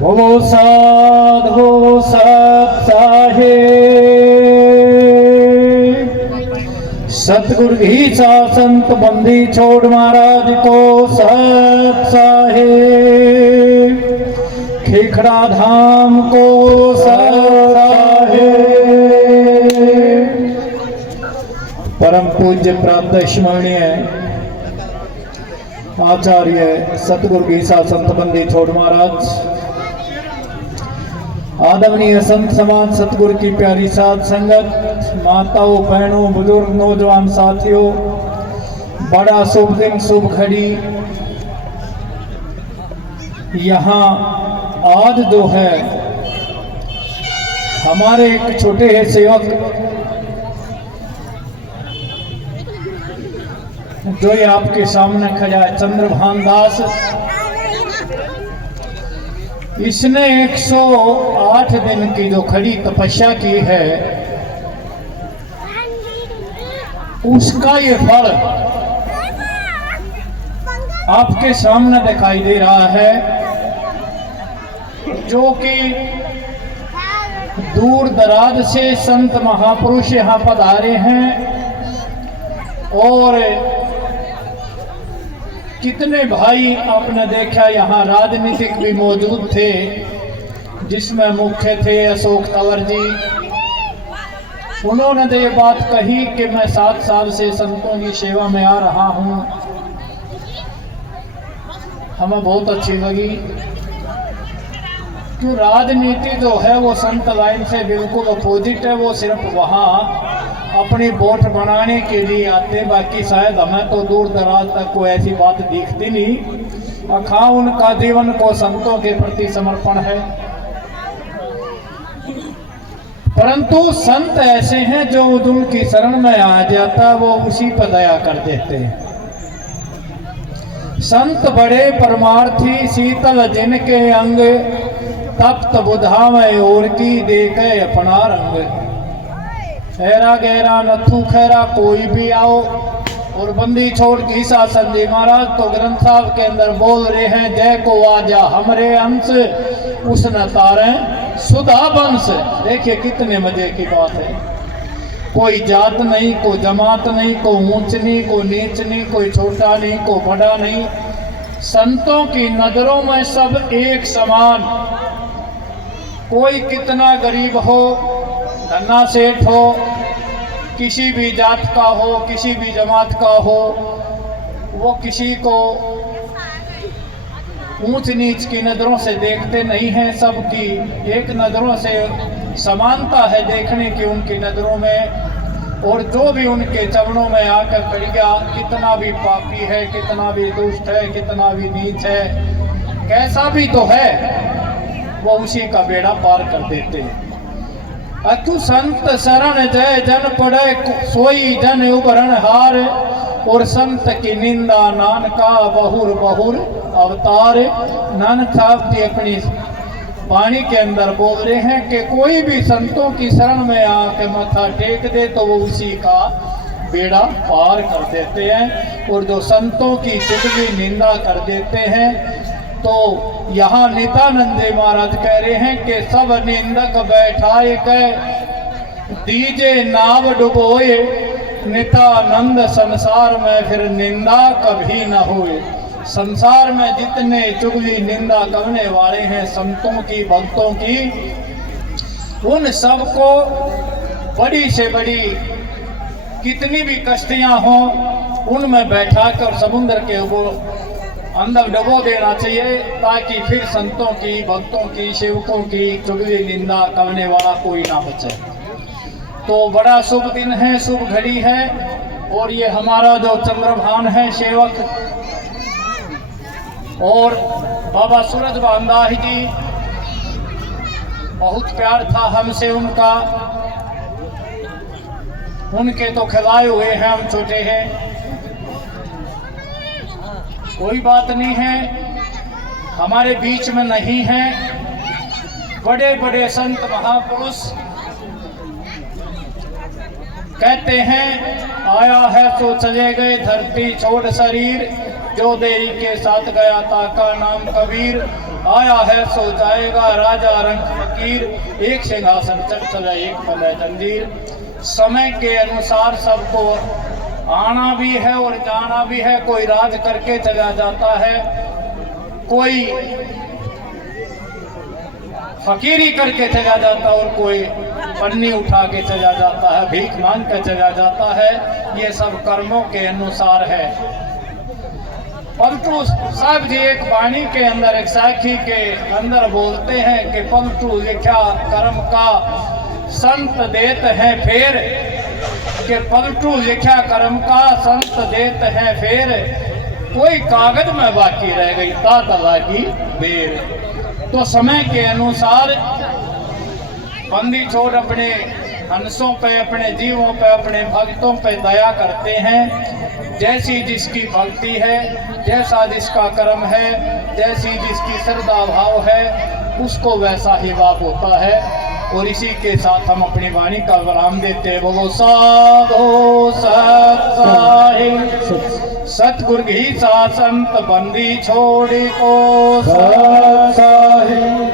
बोलो साधु सत साहेब, सतगुरु की सा संत बंदी छोड़ महाराज को सत साहेब, खेखड़ा धाम को सत साहेब। परम पूज्य प्रातः स्मरणीय आचार्य सतगुरु की सा संत बंदी छोड़ महाराज, आदरणीय संत समाज सतगुरु की प्यारी साध संगत, माताओं बहनों बुजुर्ग नौजवान साथियों, बड़ा शुभ दिन शुभ घड़ी। यहाँ आज जो है हमारे एक छोटे है सेवक जो ये आपके सामने खड़ा है, चंद्रभान दास, इसने 108 दिन की जो खड़ी तपस्या की है उसका ये फल आपके सामने दिखाई दे रहा है, जो कि दूर दराज से संत महापुरुष यहाँ पधारे हैं और कितने भाई आपने देखा यहाँ राजनीतिक भी मौजूद थे, जिसमें मुख्य थे अशोक तंवर जी। उन्होंने तो ये बात कही कि मैं 7 साल से संतों की सेवा में आ रहा हूँ, हमें बहुत अच्छी लगी। क्यों राजनीति जो है वो संत लाइन से बिल्कुल अपोजिट है, वो सिर्फ वहाँ अपनी वोट बनाने के लिए आते, बाकी शायद हमें तो दूर दराज तक कोई ऐसी बात दिखती नहीं। अखा उनका जीवन को संतों के प्रति समर्पण है, परंतु संत ऐसे हैं जो उनकी शरण में आ जाता वो उसी पर दया कर देते हैं। संत बड़े परमार्थी शीतल जिनके अंग, तप्त बुधावे और की देखे अपना रंग। हैरा गहरा नथु खैरा कोई भी आओ, और बंदी छोड़ की शासन जी महाराज तो ग्रंथ साहब के अंदर बोल रहे हैं, जय को आजा हमरे अंश उसने तारे सुधा वंश। देखिए कितने मजे की बात है, कोई जात नहीं, कोई जमात नहीं, कोई ऊंच नहीं, कोई नीच नहीं, कोई छोटा नहीं, कोई बड़ा नहीं, संतों की नजरों में सब एक समान। कोई कितना गरीब हो, धन्ना सेठ हो, किसी भी जात का हो, किसी भी जमात का हो, वो किसी को ऊंच नीच की नज़रों से देखते नहीं हैं। सबकी एक नज़रों से समानता है देखने की उनकी नज़रों में। और जो भी उनके चरणों में आकर पड़ गया, कितना भी पापी है, कितना भी दुष्ट है, कितना भी नीच है, कैसा भी तो है, वो उसी का बेड़ा पार कर देते हैं। अतु संत शरण जय जन पड़े सोई जन उभरण हार, और संत की निंदा नानका बहुर बहुर अवतार। नानक साहब जी अपनी वाणी के अंदर बोल रहे हैं कि कोई भी संतों की शरण में आके माथा टेक दे तो वो उसी का बेड़ा पार कर देते हैं, और जो संतों की चुगली निंदा कर देते हैं तो यहाँ नित्यानंद महाराज कह रहे हैं कि सब निंदक बैठाए के दीजे नाव डुबोए, नित्यानंद संसार में फिर निंदा कभी न होए। संसार में जितने चुगली निंदा करने वाले हैं संतों की भक्तों की, उन सबको बड़ी से बड़ी कितनी भी कश्तियां हों उनमें बैठाकर समुद्र के अंदर डबो देना चाहिए, ताकि फिर संतों की भक्तों की सेवकों की चुगली निंदा करने वाला कोई ना बचे। तो बड़ा शुभ दिन है, शुभ घड़ी है, और ये हमारा जो चंद्रभान है सेवक, और बाबा सूरजभान दास जी, बहुत प्यार था हमसे उनका, उनके तो खिलाए हुए हैं, हम छोटे हैं, कोई बात नहीं है, हमारे बीच में नहीं है। बड़े बड़े संत महापुरुष कहते हैं आया है तो चले गए धरती छोड़ शरीर, जो देही के साथ गया ताका नाम कबीर। आया है सो जाएगा राजा रंग फकीर, एक सिंहासन चढ़ चला एक पल है जंजीर। समय के अनुसार सबको आना भी है और जाना भी है। कोई राज करके चला जाता है, कोई फकीरी करके चला जाता है और कोई पन्नी उठा के चला जाता है, भीख मांग के चला जाता है। ये सब कर्मों के अनुसार है। पलटू साहब जी एक वाणी के अंदर, एक साखी के अंदर बोलते हैं कि पलटू लिखा कर्म का संत देत हैं फेर, कि पलटू लिखा कर्म का संत देत हैं फेर, कोई कागज में बाकी रह गई तातला की बेर। तो समय के अनुसार बंदी छोड़ अपने हंसों पे, अपने जीवों पे, अपने भक्तों पे दया करते हैं। जैसी जिसकी भक्ति है, जैसा जिसका कर्म है, जैसी जिसकी श्रद्धा भाव है, उसको वैसा ही लाभ होता है। और इसी के साथ हम अपनी वाणी का विराम देते हैं। बोलो साधो सत साहिब सतगुरु की सा संत बंदी छोड़ी को सत साहिब।